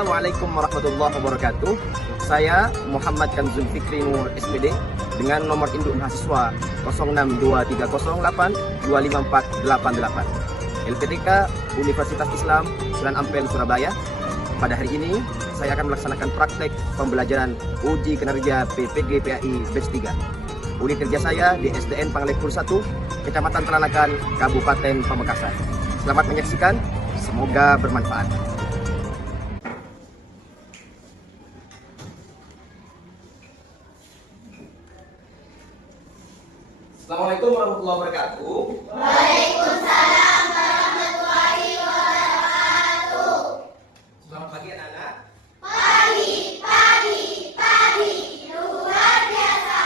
Assalamualaikum warahmatullahi wabarakatuh. Saya Muhammad Kanzul Fikri Nur SPD dengan nomor induk mahasiswa 06230825488. LPTK Universitas Islam Sunan Ampel Surabaya. Pada hari ini saya akan melaksanakan praktek pembelajaran uji kinerja PPG PAI Batch 3. Unit kerja saya di SDN Panglektur 1, Kecamatan Teranakan, Kabupaten Pamekasan. Selamat menyaksikan, semoga bermanfaat. Assalamualaikum warahmatullahi wabarakatuh. Waalaikumsalam warahmatullahi wabarakatuh. Selamat pagi anak-anak. Pagi, pagi, pagi, luar biasa.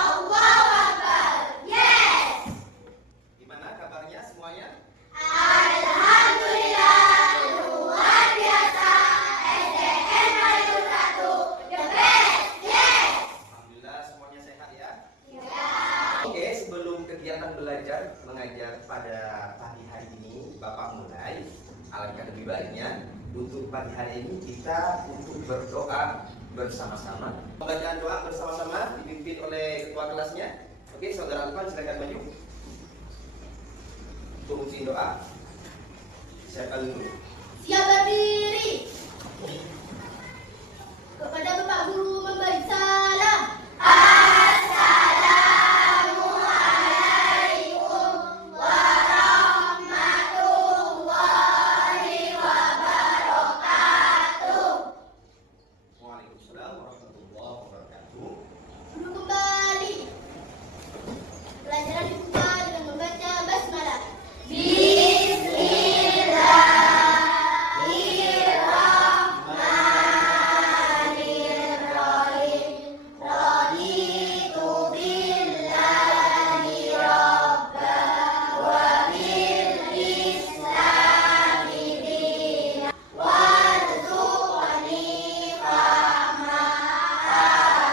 Allahu Akbar. Yes. Gimana kabarnya semuanya? Alhamdulillah, luar biasa. SDN Panglektur 1, the best. Yes. Alhamdulillah semuanya sehat ya. Ya. Oke, sebelum kegiatan belajar mengajar pada pagi hari ini Bapak mulai, alangkah lebih baiknya untuk pagi hari ini kita untuk berdoa bersama-sama. Pembacaan doa bersama-sama dipimpin oleh ketua kelasnya. Oke, saudara Alfan silakan maju. Untuk uji doa. Siapa dulu? Siap berdiri. Kepada Bapak Guru memberi salam. Assalamualaikum warahmatullahi wabarakatuh. Waalaikumsalam warahmatullahi wabarakatuh. Guru kembali. Pelajaran dibuka dengan membaca basmalah. Bismillahirrahmanirrahim. Raditu billahi rabba wa bil islami dina warzuqni fahma.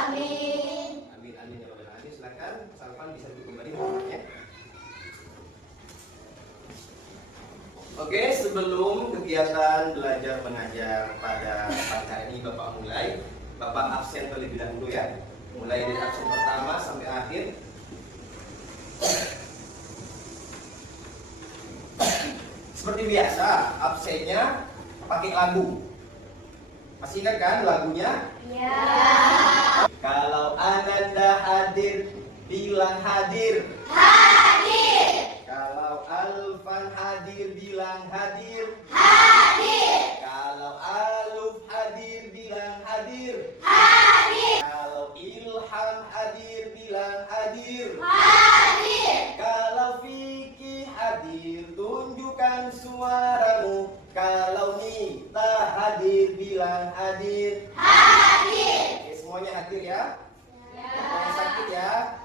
Amin. Amin amin ya rabbal alamin. Silakan Salvan bisa duduk kembali ya. Oke, sebelum kegiatan belajar mengajar pada pagi hari ini Bapak mulai, Bapak absen terlebih dahulu ya. Mulai dari absen pertama sampai akhir. Seperti biasa, absennya pakai lagu. Masih ingat kan lagunya? Ya. Kalau Ananda hadir, bilang hadir. Hadir. Kalau Alfan hadir, bilang hadir. Hadir. Kalau Aluf hadir, bilang hadir. Hadir. Kalau Ilham hadir, bilang hadir. Hadir. Kalau Vicky hadir, tunjukkan suaramu. Kalau Nita hadir, bilang hadir. Hadir. Oke, semuanya hadir ya. Ya. Yang sakit ya.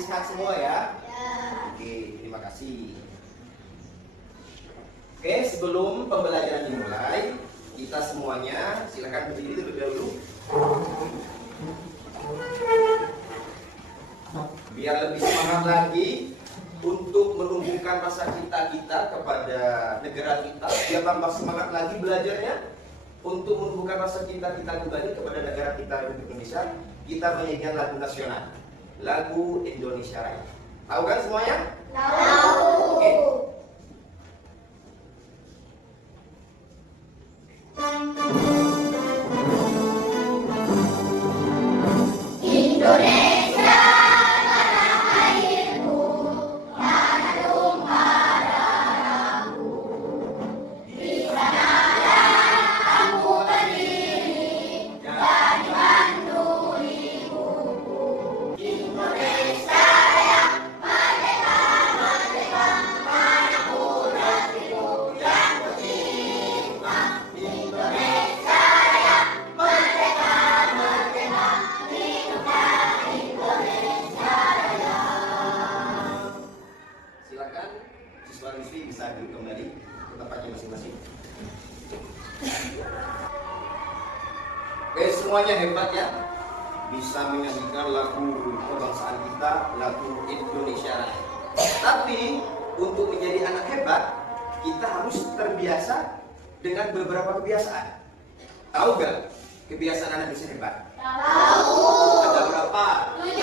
Sehat semua ya. Ya. Oke, terima kasih. Oke, sebelum pembelajaran dimulai, kita semuanya silakan berdiri terlebih dahulu. Biar lebih semangat lagi untuk menumbuhkan rasa cinta kita kepada negara kita, biar tambah semangat lagi belajarnya. Untuk menumbuhkan rasa cinta kita kembali kepada negara kita Republik Indonesia, kita menyanyikan lagu nasional, lagu Indonesia Raya. Tahu kan semuanya? Tahu. Oke. Indonesia tanah airku, tanah tumpah darahku. Di sanalah aku berdiri dan dibantu ibuku. Indonesia yang merdeka, merdeka, tanahku negeriku yang ku cinta. Indonesia yang merdeka, merdeka, hiduplah Indonesia Raya. Silakan siswa Rizvi bisa duduk kembali ke tempatnya masing-masing. Oke, semuanya hebat ya. Bisa menyanyikan lagu kebangsaan kita, lagu Indonesia Raya. Tapi untuk menjadi anak hebat, kita harus terbiasa dengan beberapa kebiasaan. Tahu gak kebiasaan anak bisa hebat? Tahu. Ada berapa? 7.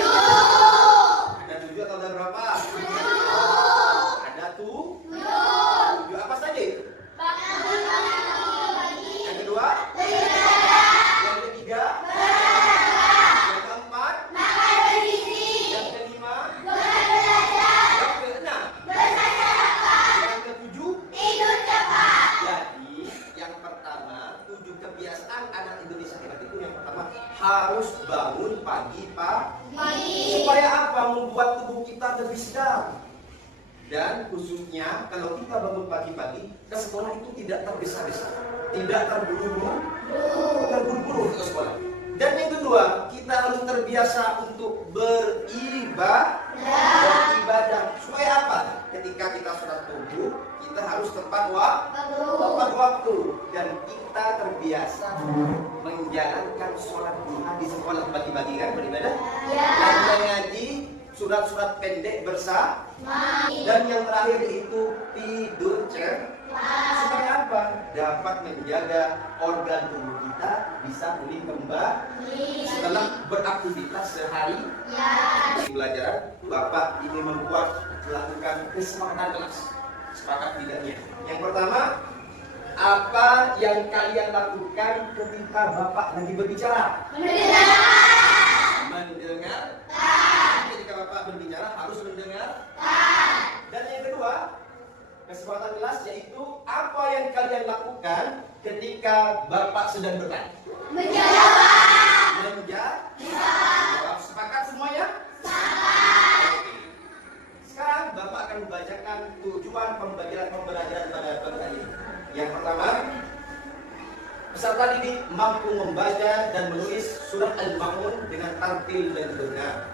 Ada 7 atau ada berapa? 7. Ada 7. 7. 7 apa saja itu? Bagi. Yang kedua? Beribadah. Yang ketiga? Berolahraga. Yang keempat? Makan bergizi. Yang kelima? Belajar. Yang keenam? Bersedekah. Yang ketujuh? Tidur cepat. Jadi yang pertama 7 kebiasaan anak Indonesia hebat itu yang pertama harus bangun pagi supaya apa? Membuat tubuh kita lebih sedap. Dan khususnya kalau kita bangun pagi-pagi ke sekolah itu tidak tergesa-gesa, tidak terburu-buru ke sekolah. Dan yang kedua, kita harus terbiasa untuk beribadah. Supaya apa? Ketika kita sholat subuh, kita harus tepat waktu. Dan kita terbiasa menjalankan sholat duha di sekolah pagi-pagi kan beribadah. Dan mengaji surat-surat pendek bersama. Dan yang terakhir itu tidur supaya apa? Dapat menjaga organ tubuh kita bisa pulih kembali setelah beraktivitas sehari. Di pelajaran Bapak ingin membuat melakukan kesepakatan kelas. Sepakat tidaknya? Yang pertama, apa yang kalian lakukan ketika Bapak lagi berbicara? Mendengar. Ketika Bapak berbicara harus mendengar. Dan yang kedua, kesempatan kelas yaitu apa yang kalian lakukan ketika Bapak sedang bertanya? Menjawab. Sepakat semuanya? Oke. Sekarang Bapak akan membacakan tujuan pembelajaran pada pagi hari ini. Yang pertama, peserta didik mampu membaca dan menulis surat Al-Ma'un dengan tartil dan benar.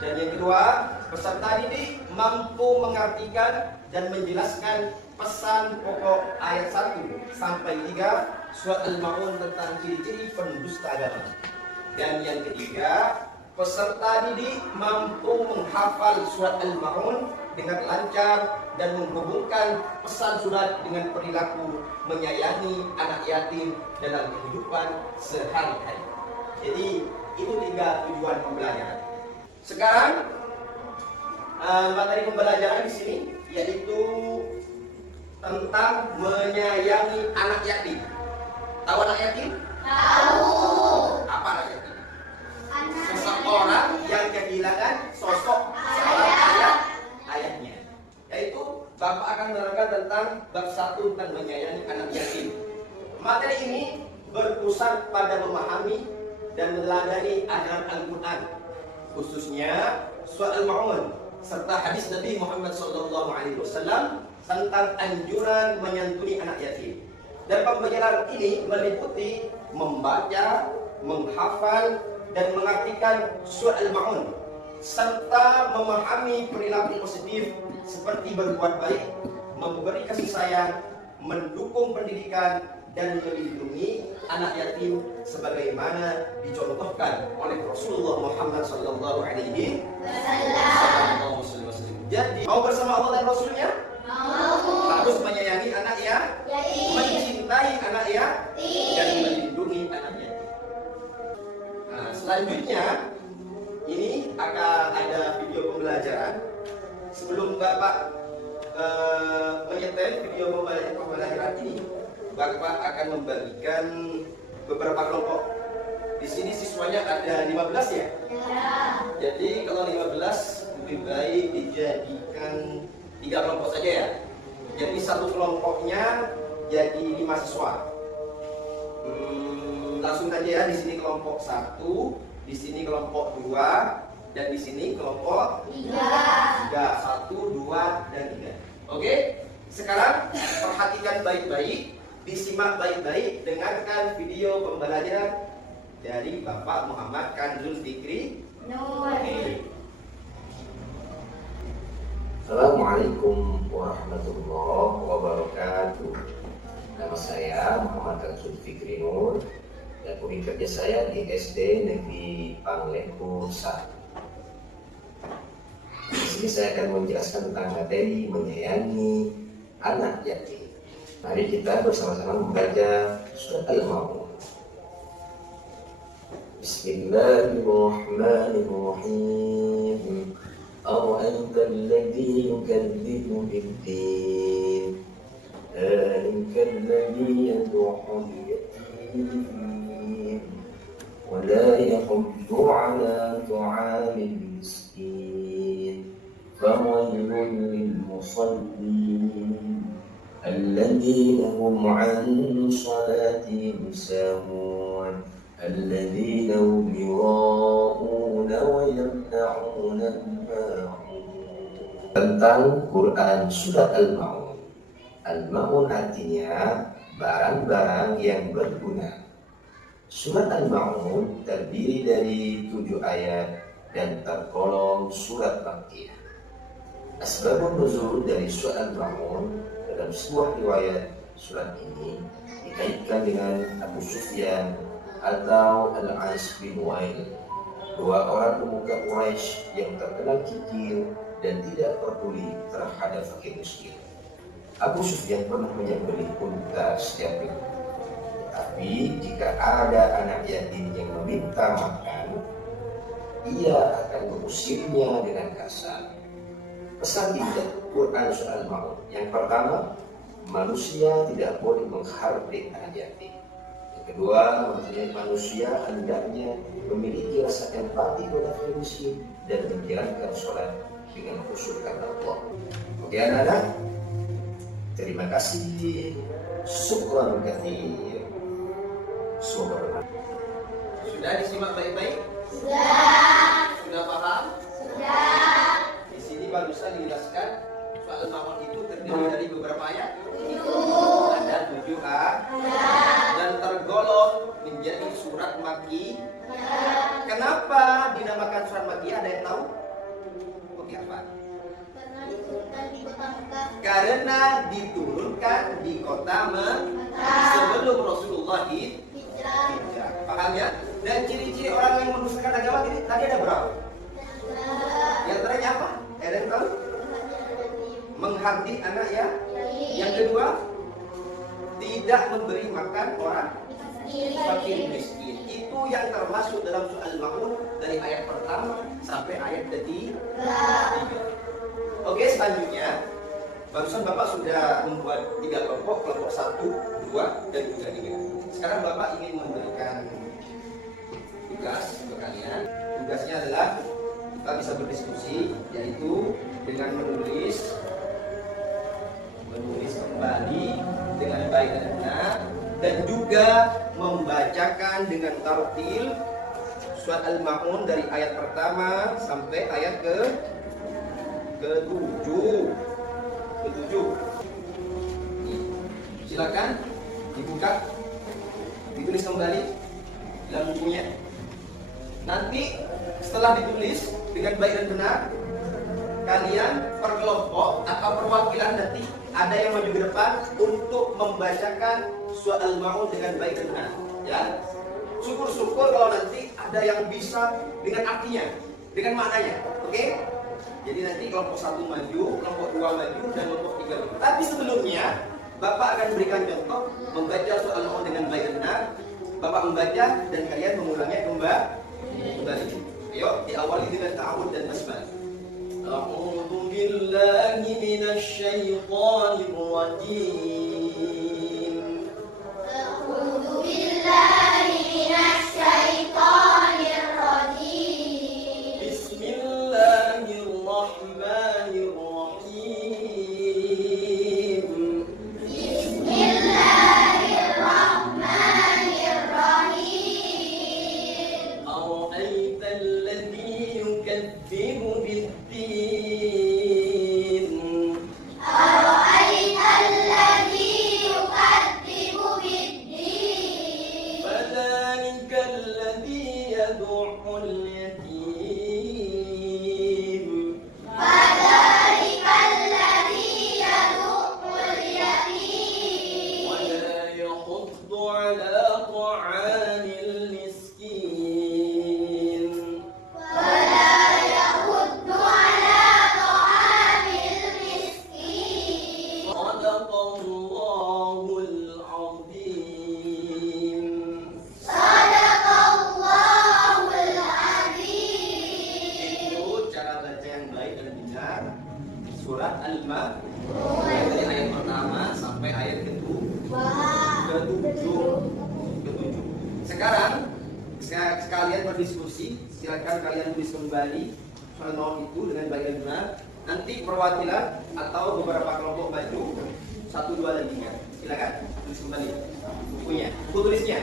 Dan yang kedua, peserta didik mampu mengartikan dan menjelaskan pesan pokok ayat 1 sampai 3 surat Al-Ma'un tentang ciri-ciri pendusta agama. Dan yang ketiga, peserta didik mampu menghafal surat Al-Ma'un dengan lancar dan menghubungkan pesan surat dengan perilaku menyayangi anak yatim dalam kehidupan sehari-hari. Jadi itu 3 tujuan pembelajaran. Sekarang materi pembelajaran di sini yaitu tentang menyayangi anak yatim. Tahu anak yatim? Tahu. Apa anak yatim? Seseorang yang kehilangan sosok ayahnya. Yaitu Bapak akan menerangkan tentang bab 1 tentang menyayangi anak yatim. Materi ini berpusat pada memahami dan meneladani ajaran Al-Quran, khususnya surat Al-Ma'un serta hadis Nabi Muhammad SAW tentang anjuran menyantuni anak yatim. Dan pembelajaran ini meliputi membaca, menghafal, dan mengartikan surat Al-Ma'un serta memahami perilaku positif seperti berbuat baik, memberi kasih sayang, mendukung pendidikan, dan melindungi anak yatim sebagaimana dicontohkan oleh Rasulullah Muhammad SAW. Jadi mau bersama Allah dan Rasulnya? Mau. Harus menyayangi anak yatim, mencintai anak yatim, dan melindungi anak yatim. Nah, selanjutnya ini akan ada video pembelajaran. Sebelum Bapak menyetel video pembelajaran ini, Bapak akan membagikan beberapa kelompok. Di sini siswanya ada 15 ya? Jadi kalau 15 lebih baik dijadikan 3 kelompok saja ya. Jadi satu kelompoknya jadi 5 siswa. Langsung saja ya, di sini kelompok 1, di sini kelompok 2, dan di sini kelompok 3. 1, 2, dan 3. Oke? Sekarang perhatikan baik-baik, disimak baik-baik, dengarkan video pembelajaran dari Bapak Muhammad Kanzul Fikri Nur. Assalamualaikum warahmatullahi wabarakatuh. Nama saya Muhammad Kanzul Fikri Nur dan unit kerja saya di SD Negeri Pangleku 1. Di sini saya akan menjelaskan tentang materi menyayangi anak yatim. Mari kita bersama-sama membaca surat Al-Ma'un. Bismillahirrahmanirrahim. Ara'aita alladhi yukadzibu bid-din, ذلك الذي يدعو اليتيم ولا يحض على طعام المسكين فويل للمصلين الذين هم عن صلاتهم ساهون الذين هم يراءون ويمنعون الماعون. Tentang Quran Surat Al-Ma'un. Al-Ma'un artinya barang-barang yang berguna. Surat Al-Ma'un terdiri dari 7 ayat dan tergolong surat Makkiyah. Asbabun nuzul dari surat Al-Ma'un, dalam sebuah riwayat surat ini dikaitkan dengan Abu Sufyan atau Al-As bin Wa'il, 2 orang pemuka Quraisy yang terkenal kikir dan tidak peduli terhadap fakir miskin. Abu Sufyan pernah menyembelih unta setiap minggu. Tapi jika ada anak yatim yang meminta makan, ia akan mengusirnya dengan kasar. Pesan di Quran Surah Al-Ma'un. Yang pertama, manusia tidak boleh menghardik anak yatim. Yang kedua, manusia hendaknya memiliki rasa empati kepada fakir miskin dan menjalankan sholat dengan khusyuk karena Allah. Oke anak-anak, terima kasih. Syukran katsir. Semoga bermanfaat. Sudah disimak baik-baik? Sudah paham? Di sini barusan dijelaskan soal Al-Ma'un itu terdiri dari beberapa ayat. Ada 7 ayat dan tergolong menjadi surat Makki. Kenapa dinamakan surat Makki? Ada yang tahu? Oke, apa? Karena diturunkan di kota Mekah sebelum Rasulullah hijrah. Paham ya? Dan ciri-ciri orang yang mendustakan agama tadi ada berapa? Yang terakhir apa? Ada yang tahu? Menghardik anak ya. Yang kedua, tidak memberi makan orang fakir miskin. Itu yang termasuk dalam surah Al-Ma'un dari ayat pertama sampai ayat ketiga. Oke, selanjutnya barusan Bapak sudah membuat 3 kelompok, kelompok 1, 2, dan juga 3. Sekarang Bapak ingin memberikan tugas ke kalian. Tugasnya adalah kita bisa berdiskusi, yaitu dengan menulis kembali dengan baik dan benar, dan juga membacakan dengan tartil surat Al-Ma'un dari ayat pertama sampai ayat ke-7. Silakan dibuka, ditulis kembali dalam bukunya. Nanti setelah ditulis dengan baik dan benar, kalian per kelompok atau perwakilan nanti ada yang maju ke depan untuk membacakan surat Al-Ma'un dengan baik dan benar. Ya, syukur-syukur kalau nanti ada yang bisa dengan artinya, dengan maknanya. Oke? Jadi nanti kelompok 1 maju, kelompok 2 maju, dan kelompok 3 maju. Tapi sebelumnya, Bapak akan berikan contoh membaca surat Al-Ma'un dengan baik dan benar. Bapak membaca dan kalian mengulangnya kembali. Ayo, diawali dengan ta'awud dan basmalah. A'udzu billahi minasy syaithanir rajim. A'udzu billahi minasy syaithanir rajim. Bismillahirrahmanirrahim. Bismillahirrahmanirrahim. Ara'aita alladhi yukadzibu bid-din. Ara'aita alladhi yukadzibu bid-din. Surat Al-Ma'un dari ayat pertama sampai ayat ketujuh. Sekarang sekalian berdiskusi, silakan kalian tulis kembali soal Maun itu dengan baik dan benar. Nanti perwakilan atau beberapa kelompok baju 1, 2, dan 3. Silakan tulis kembali bukunya, buku tulisnya.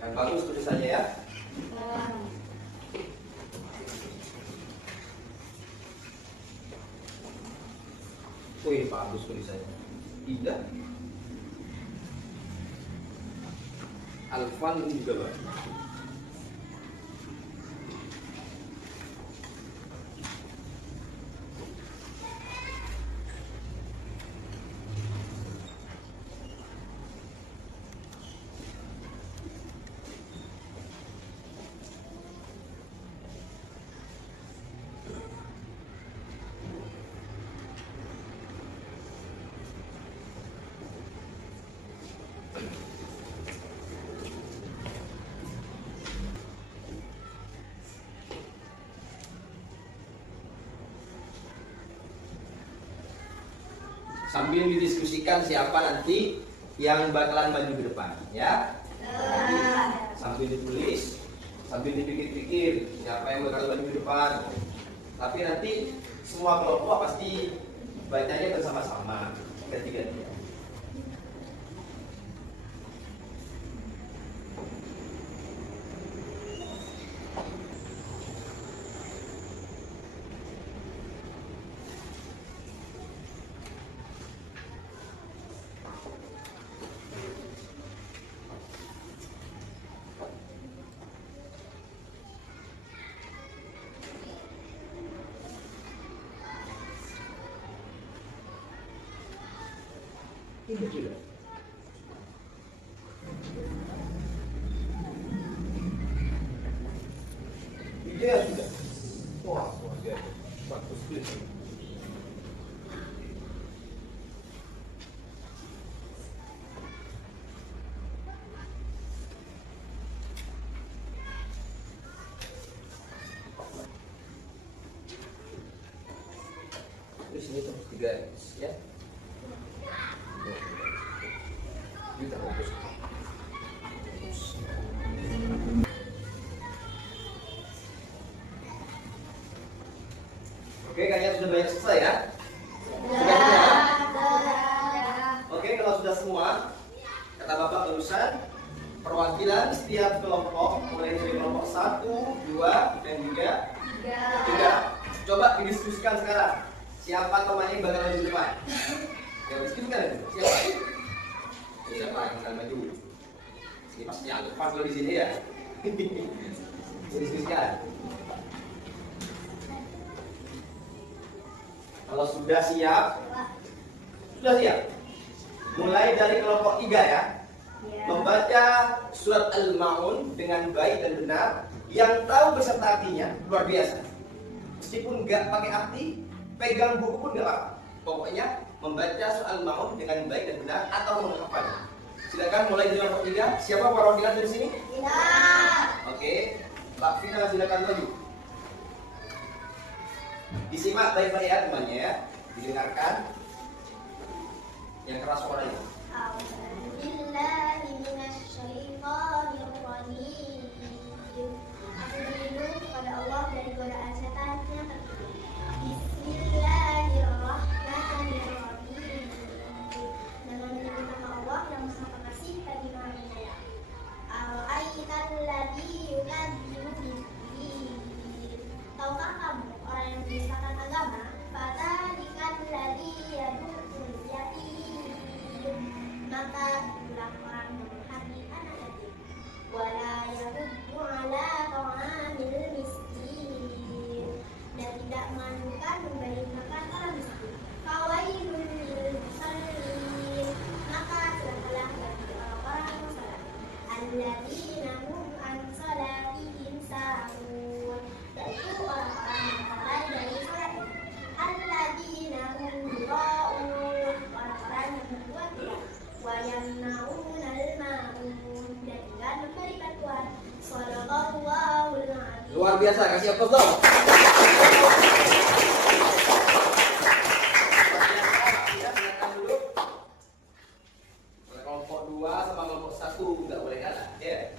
Yang bagus tulisannya ya. Wih, bagus tulisannya. Tidak. Alfan ini juga bagus. Sambil didiskusikan siapa nanti yang bakalan maju ke depan, ya. Sambil ditulis, sambil dipikir-pikir siapa yang bakal maju ke depan. Tapi nanti semua kelompok pasti bacanya bersama-sama, ganti-gantian. Ini juga. Iya sudah. Wah, luar biasa. Bagus tulisannya. Di sini tuh 3 ya. Kita fokus. Oke, kayaknya sudah banyak selesai ya? Sudah semua? Oke, kalau sudah semua, kata Bapak barusan, perwakilan setiap kelompok, mulai dari kelompok 1, 2, dan 3. Coba didiskusikan sekarang. Siapa temannya yang bakal maju depan? Ya, diskusikan itu. Siapa yang bakal maju? Ini pasti agak pas lo di sini ya. Diskusikan. Kalau sudah siap, mulai dari kelompok 3 ya. Membaca surat Al-Ma'un dengan baik dan benar. Yang tahu beserta artinya luar biasa. Meskipun nggak pakai arti, pegang buku pun nggak apa-apa. Pokoknya membaca surat Al-Ma'un dengan baik dan benar atau menghafalnya. Silakan mulai dari kelompok 3. Siapa perwakilan dari sini? Oke, Pak Fina silakan maju. Disimak baik-baik ya temannya ya. Didengarkan. Yang keras suaranya. Aku berlindung kepada Allah dari godaan setan yang tertipu. Bismillahirrahmanirrahim. Dengan menyebut nama Allah yang Maha Pengasih lagi Maha Penyayang. Al-Aital ladzi yukadzibu biddin. Tahukah kamu orang yang mendustakan agama? Fadzalikan ladzi yad'ul yatim. Maka itulah orang yang menghati anak yatim. Wala yahuddu ala ta'amil miskin. Dan tidak menganjurkan memberi makan orang miskin. Fawailul lil musallin. Maka celakalah bagi orang-orang yang salat. Alladzina hum an salatihim sahun. Yaitu orang-orang yang lalai dari salatnya. Alladzina hum yura'un. Orang-orang yang berbuat riya. Wa yamna'unal ma'un. Luar biasa, kasih applause dong. Silakan duduk. Kelompok 2 sama kelompok 1 nggak boleh kalah. Ya.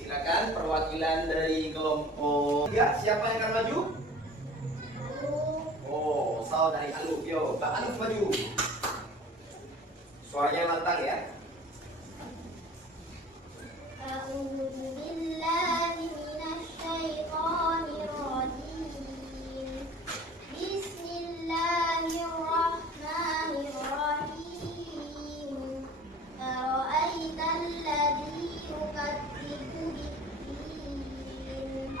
Silakan perwakilan dari kelompok 3, siapa yang akan maju? Oh, saudari Aluf, yo, Mbak Aluf maju. Suaranya lantang ya. A'udzu billahi minasyaitonir rajim. Bismillahirrahmanirrahim. Ara'aital ladzi yukadzibu bid-din.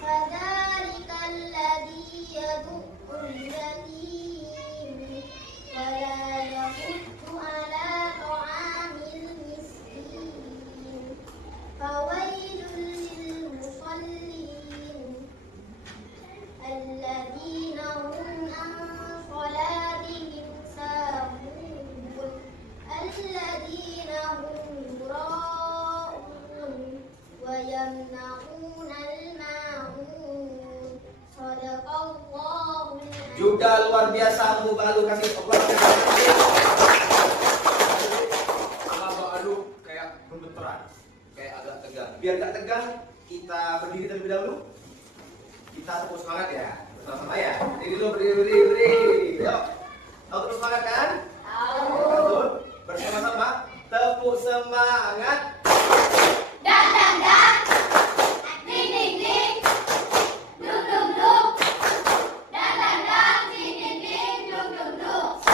Fadzalikal ladzi yad'ul yatim wa la yahuddu 'ala ta'amil miskin. Fawailul lil musallin alladzina hum an salatihim sahun alladzina hum yura'un wa yamna'unal ma'un. Shadaqallahul azim. Juga luar biasa Bu Balu, kasih applause. Kalau Aluf kayak gemeteran, kayak agak tegang. Biar gak tegang, kita berdiri terlebih dahulu. Kita tepuk semangat ya, bersama-sama ya. Berdiri dulu, berdiri. Yuk, tahu tepuk semangat kan? Tahu. Bersama-sama, tepuk semangat. Dang dang dang. Ding ding ding. Duk duk duk. Dang dang dang. Ding ding ding. Duk duk duk.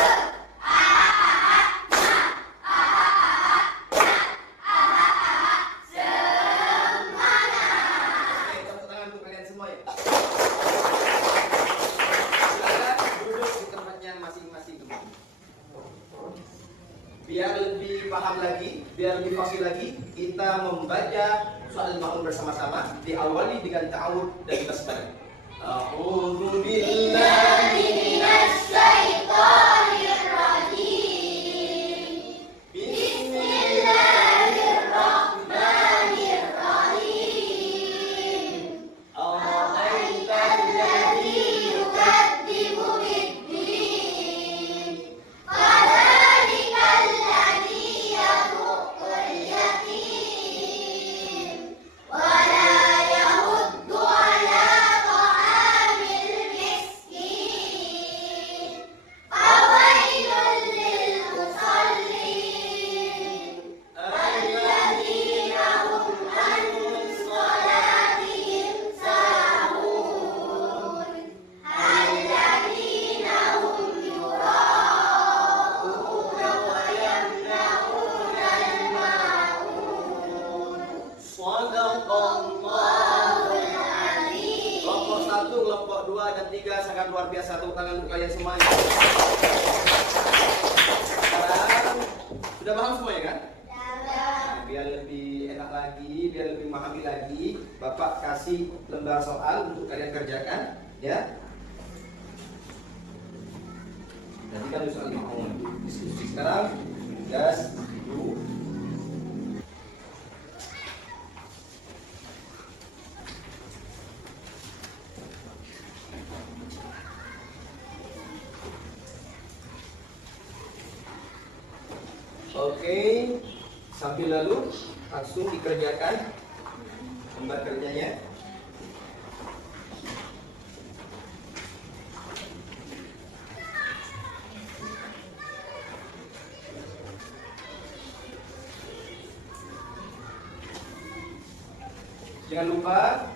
Oke, tepuk tangan untuk kalian semua ya. Silakan duduk di tempatnya masing-masing dulu. Biar lebih paham lagi, biar lebih fasih lagi, kita membaca soal Al-Ma'un bersama-sama. Diawali dengan ta'awud dan basmalah. A'udzu billahi Minasyaitonir rajim. Bismillahirrahmanirrahim. Ara'aital ladzi yukadzibu bid-din. Fadzalikal ladzi yad'ul yatim wa la yahuddu 'ala ta'amil miskin. Fawailul lil musallin alladzina hum an salatihim sahun alladzina hum yura'una wa yamna'unal ma'un. Shadaqallahul azim. Kelompok 1, kelompok 2 dan 3 sangat luar biasa. Tepuk tangan untuk kalian semuanya. Sekarang sudah paham semuanya kan? Nah, biar lebih enak lagi, biar lebih memahami lagi, Bapak kasih lembar soal untuk kalian kerjakan, ya. Nanti kan soal mau diskusi sekarang. Gas dulu. Oke, sambil lalu langsung dikerjakan lembar kerjanya. Jangan lupa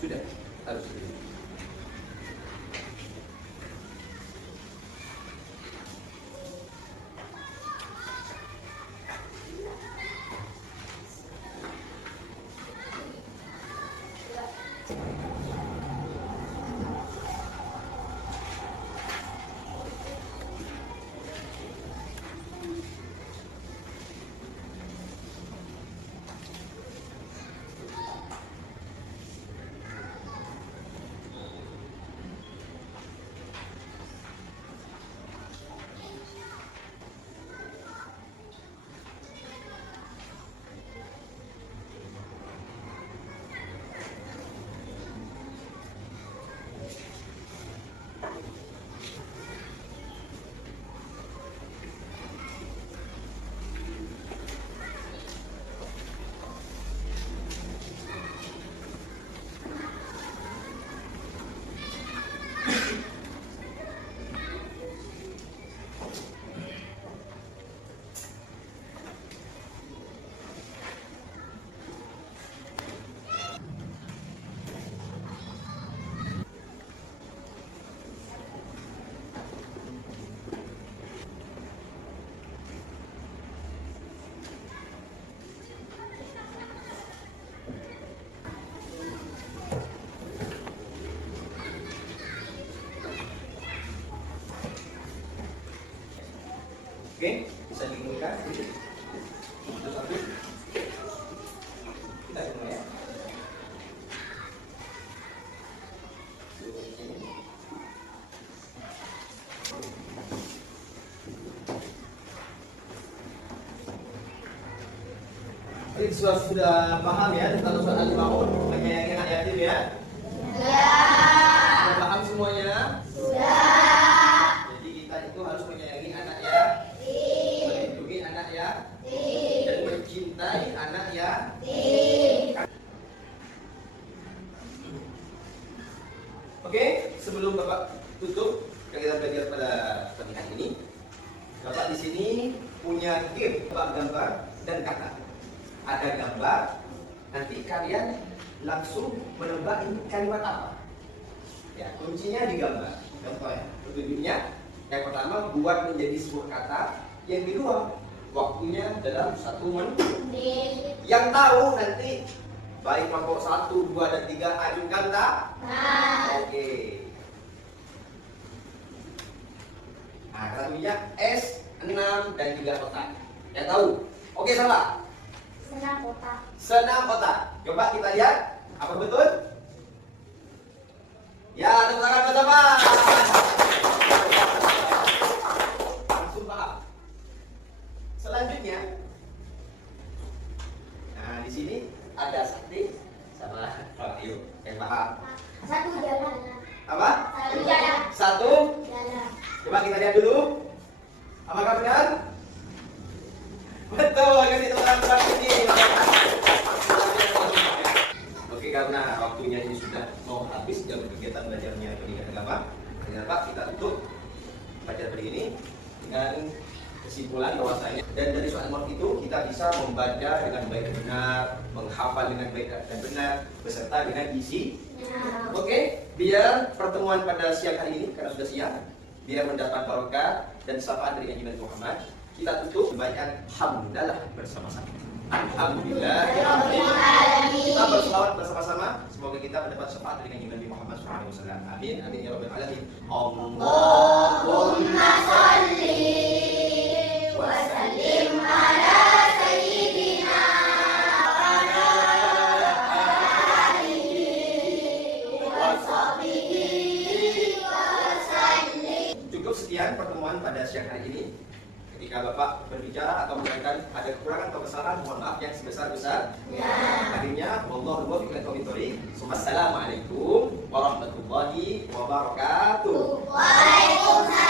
Sudah, harus begini. Oke, bisa dimulai. Terus satu. Kita mulai ya. Sudah paham ya tentang Ustaz Al-Maun menyayangi anak yatim ya? Sudah paham semuanya? Jadi kita itu harus menyayangi anak yatim, melindungi anak yatim, dan mencintai anak yatim. Oke, sebelum Bapak tutup yang kita belajar pada pernikahan ini, Bapak di sini punya game Bapak gambar dan kata. Ada gambar, nanti kalian langsung menebak ini kalimat apa. Ya, kuncinya di gambar. Contohnya, petunjuknya yang pertama buat menjadi sebuah kata, yang kedua waktunya dalam 1 menit. Yang tahu nanti baik kelompok 1, 2, dan 3 ajukan tak? Oke. Nah, satunya S6 dan 3 kotak. Yang tahu? Oke, salah. Senam kotak. Coba kita lihat. Apa betul? Ya, tepuk tangan bersama. Langsung paham. Selanjutnya, nah di sini ada sate sama yuk yang paham. Satu jalan. Apa? Satu jalan. Satu. Jalan. Coba kita lihat dulu. Apakah benar? Betul, kasih tepuk tangan buat ini. Oke, karena waktunya ini sudah mau habis jam kegiatan belajarnya pendidikan agama, kenapa kita tutup belajar hari ini dengan kesimpulan bahwasanya dan dari soal mod itu kita bisa membaca dengan baik dan benar, menghafal dengan baik dan benar, beserta dengan isi. Oke, biar pertemuan pada siang hari ini karena sudah siang, biar mendapat barokah dan syafaat dari Nabi Muhammad. Kita tutup bacaan hamdalah bersama-sama. Alhamdulillah. Kita berselawat bersama-sama. Semoga kita mendapat syafaat dari Nabi Muhammad SAW. Amin. Amin ya rabbal alamin. Allahumma sholli wa sallim ala sayyidina wa sahbihi wa sallim. Cukup sekian pertemuan pada siang hari ini. Ketika Bapak berbicara atau mengatakan ada kekurangan atau kesalahan, mohon maaf yang sebesar-besar. Akhirnya, wallahu muwaffiq ila aqwamit thoriq. Wassalamualaikum warahmatullahi wabarakatuh. Waalaikumsalam.